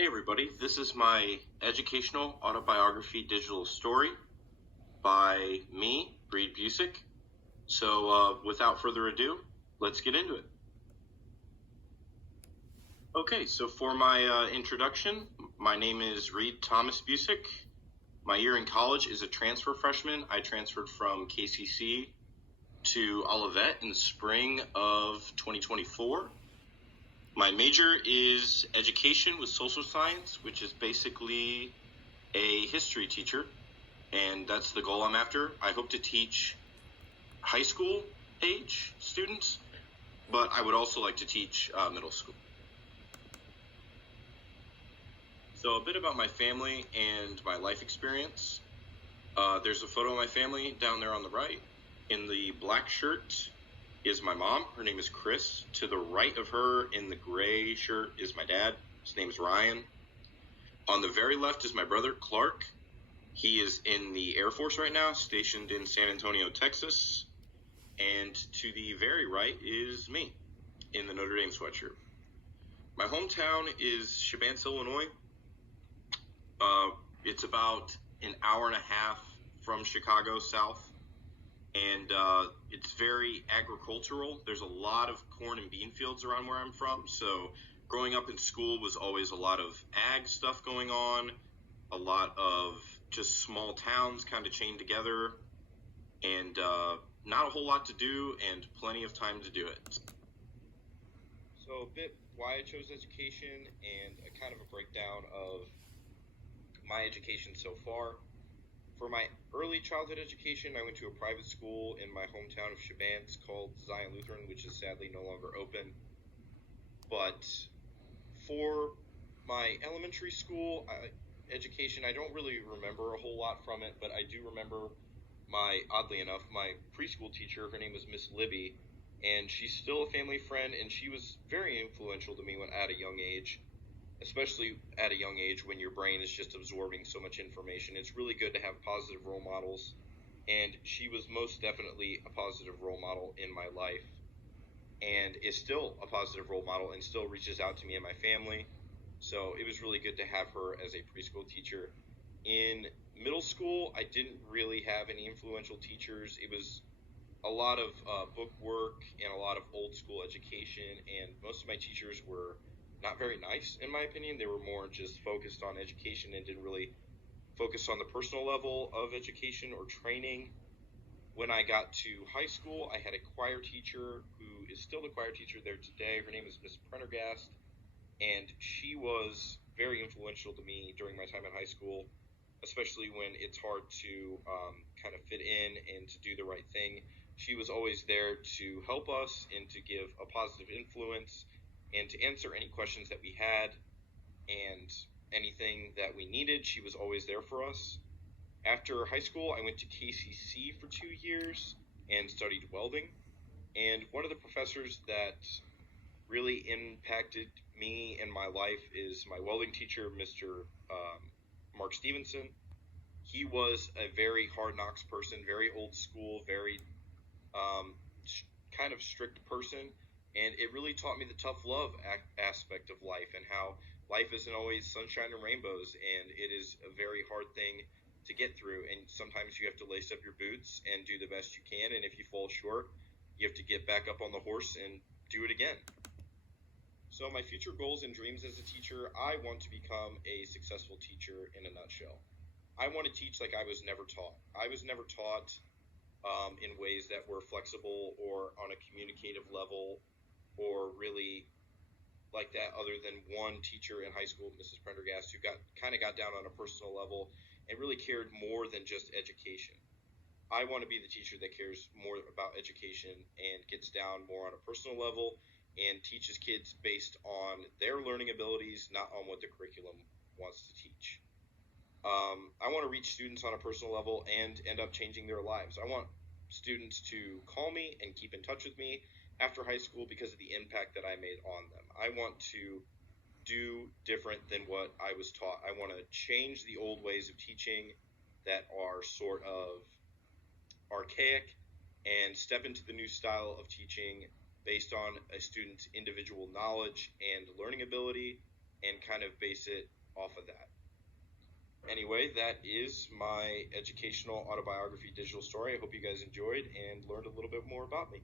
Hey everybody, this is my educational autobiography digital story by me, Reed Busick. So without further ado, let's get into it. Okay, so for my introduction, my name is Reed Thomas Busick. My year in college is a transfer freshman. I transferred from KCC to Olivet in the spring of 2024. My major is education with social science, which is basically a history teacher, and that's the goal I'm after. I hope to teach high school age students, but I would also like to teach middle school. So a bit about my family and my life experience. There's a photo of my family down there on the right. In the black shirt is my mom. Her name is Chris. To the right of her in the gray shirt is my dad. His name is Ryan. On the very left is my brother, Clark. He is in the Air Force right now, stationed in San Antonio, Texas. And to the very right is me in the Notre Dame sweatshirt. My hometown is Shabance, Illinois. It's about an hour and a half from Chicago south. And it's very agricultural. There's a lot of corn and bean fields around where I'm from. So growing up in school was always a lot of ag stuff going on, a lot of just small towns kind of chained together, and not a whole lot to do and plenty of time to do it. So a bit why I chose education and a kind of a breakdown of my education so far. For my early childhood education, I went to a private school in my hometown of Shabance called Zion Lutheran, which is sadly no longer open. But for my elementary school education, I don't really remember a whole lot from it, but I do remember oddly enough, my preschool teacher. Her name was Miss Libby, and she's still a family friend, and she was very influential to me at a young age. Especially at a young age when your brain is just absorbing so much information. It's really good to have positive role models, and she was most definitely a positive role model in my life, and is still a positive role model and still reaches out to me and my family. So it was really good to have her as a preschool teacher. In middle school, I didn't really have any influential teachers. It was a lot of book work and a lot of old school education, and most of my teachers were not very nice, in my opinion. They were more just focused on education and didn't really focus on the personal level of education or training. When I got to high school, I had a choir teacher who is still the choir teacher there today. Her name is Miss Prendergast, and she was very influential to me during my time in high school, especially when it's hard to kind of fit in and to do the right thing. She was always there to help us and to give a positive influence and to answer any questions that we had and anything that we needed. She was always there for us. After high school, I went to KCC for 2 years and studied welding. And one of the professors that really impacted me and my life is my welding teacher, Mr. Mark Stevenson. He was a very hard knocks person, very old school, very kind of strict person. And it really taught me the tough love aspect of life and how life isn't always sunshine and rainbows, and it is a very hard thing to get through. And sometimes you have to lace up your boots and do the best you can, and if you fall short, you have to get back up on the horse and do it again. So my future goals and dreams as a teacher, I want to become a successful teacher in a nutshell. I want to teach like I was never taught. I was never taught in ways that were flexible or on a communicative level or really like that, other than one teacher in high school, Mrs. Prendergast, who got down on a personal level and really cared more than just education. I want to be the teacher that cares more about education and gets down more on a personal level and teaches kids based on their learning abilities, not on what the curriculum wants to teach. I want to reach students on a personal level and end up changing their lives. I want students to call me and keep in touch with me after high school because of the impact that I made on them. I want to do different than what I was taught. I want to change the old ways of teaching that are sort of archaic and step into the new style of teaching based on a student's individual knowledge and learning ability and kind of base it off of that. Anyway, that is my educational autobiography digital story. I hope you guys enjoyed and learned a little bit more about me.